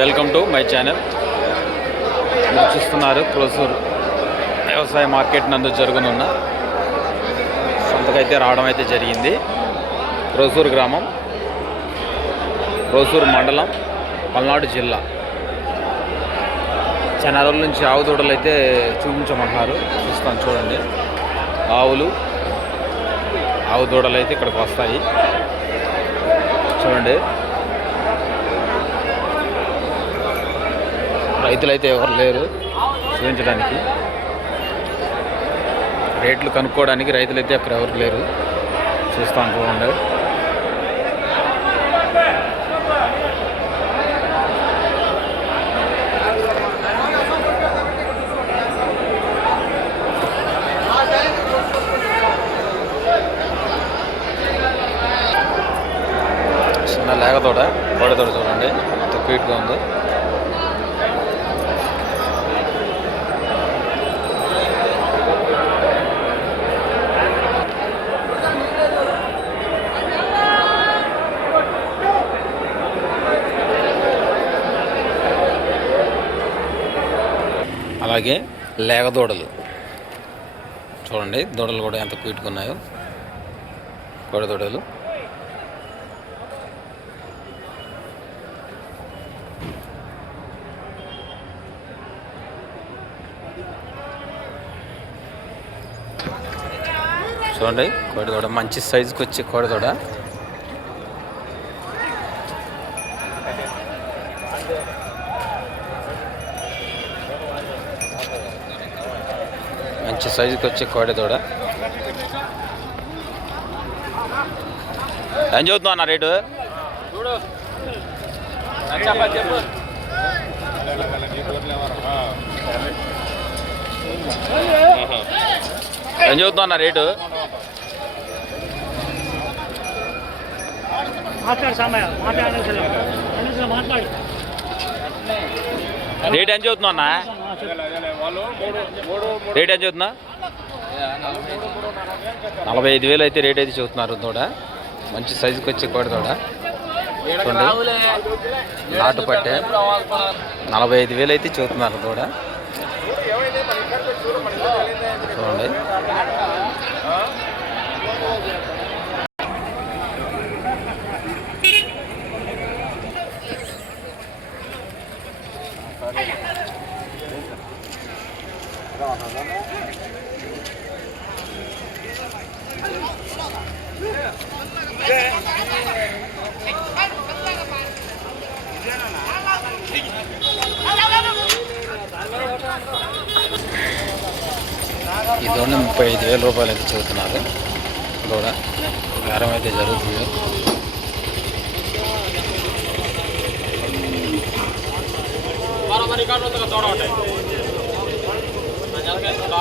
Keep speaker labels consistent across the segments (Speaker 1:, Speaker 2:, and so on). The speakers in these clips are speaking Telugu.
Speaker 1: Welcome to my channel. మీరు చూస్తున్నారు క్రోసూర్ వ్యవసాయ మార్కెట్ నందు జరుగునున్న సంతకైతే రావడం అయితే జరిగింది. క్రోసూరు గ్రామం క్రోసూరు మండలం పల్నాడు జిల్లా. చాలా రోజుల నుంచి ఆవు దూడలు అయితే చూపించమంటున్నారు. చూస్తాను చూడండి. ఆవులు ఆవు దూడలు అయితే ఇక్కడికి వస్తాయి. చూడండి. రైతులైతే ఎవరు లేరు. చూపించడానికి. రేట్లు కనుక్కోవడానికి రైతులైతే అక్కడ ఎవరు లేరు. చూస్తాం చూడండి చిన్న లేగతోడ కోడతోట చూడండి. ఎంత క్యూట్గా ఉందో. అలాగే లేగ దూడలు. చూడండి దూడలు కూడా ఎంత క్యూట్గా ఉన్నాయో. కోడ దూడలు. చూడండి కోడిదూడ మంచి సైజుకి వచ్చే కోడిదూడ మంచి సైజుకి వచ్చే కోడిదూడ ఏం చదువుతున్నావు అన్న రేటు? ఏం చదువుతున్నావు అన్న రేటు? రేట్ ఏం చదువుతున్నావు అన్న? రేట్ ఏం చూస్తున్నా నలభై ఐదు వేలు అయితే రేట్ అయితే చూస్తున్నారు తోడ. మంచి సైజుకి వచ్చే కోడి తోడ. చూడండి. నాటు పట్టే. నలభై ఐదు వేలు అయితే చూస్తున్నారు తోడ చూడండి ఈ ముప్పై ఐదు వేల రూపాయలు అయితే చెబుతున్నారు. గోడ బేరం అయితే జరుగుతుంది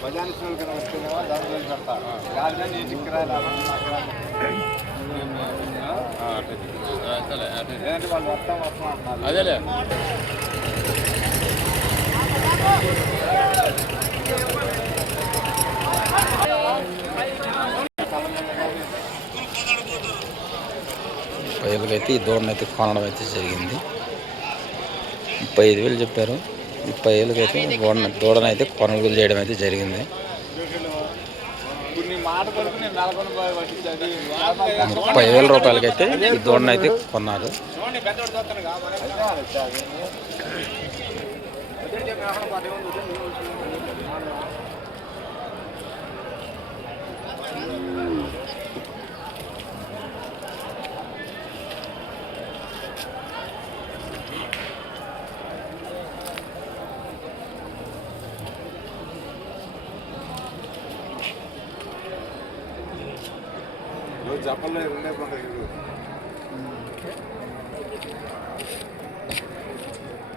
Speaker 2: వస్తేనేమో దాని రోజు పెడతారు లేదంటే వాళ్ళు వస్తాం వస్తాం అంటున్నారు
Speaker 1: అదేలే. ప్రజలకైతే ఈ దూడను అయితే కొనడం అయితే జరిగింది. ముప్పై ఐదు వేలు చెప్పారు. ముప్పై వేలకైతే దూడన దూడనైతే కొనుగోలు చేయడం అయితే జరిగింది. ముప్పై వేల రూపాయలకైతే ఈ దూడను అయితే కొన్నారు.
Speaker 2: যাবলৈ উল্লেখ কৰিছিলোঁ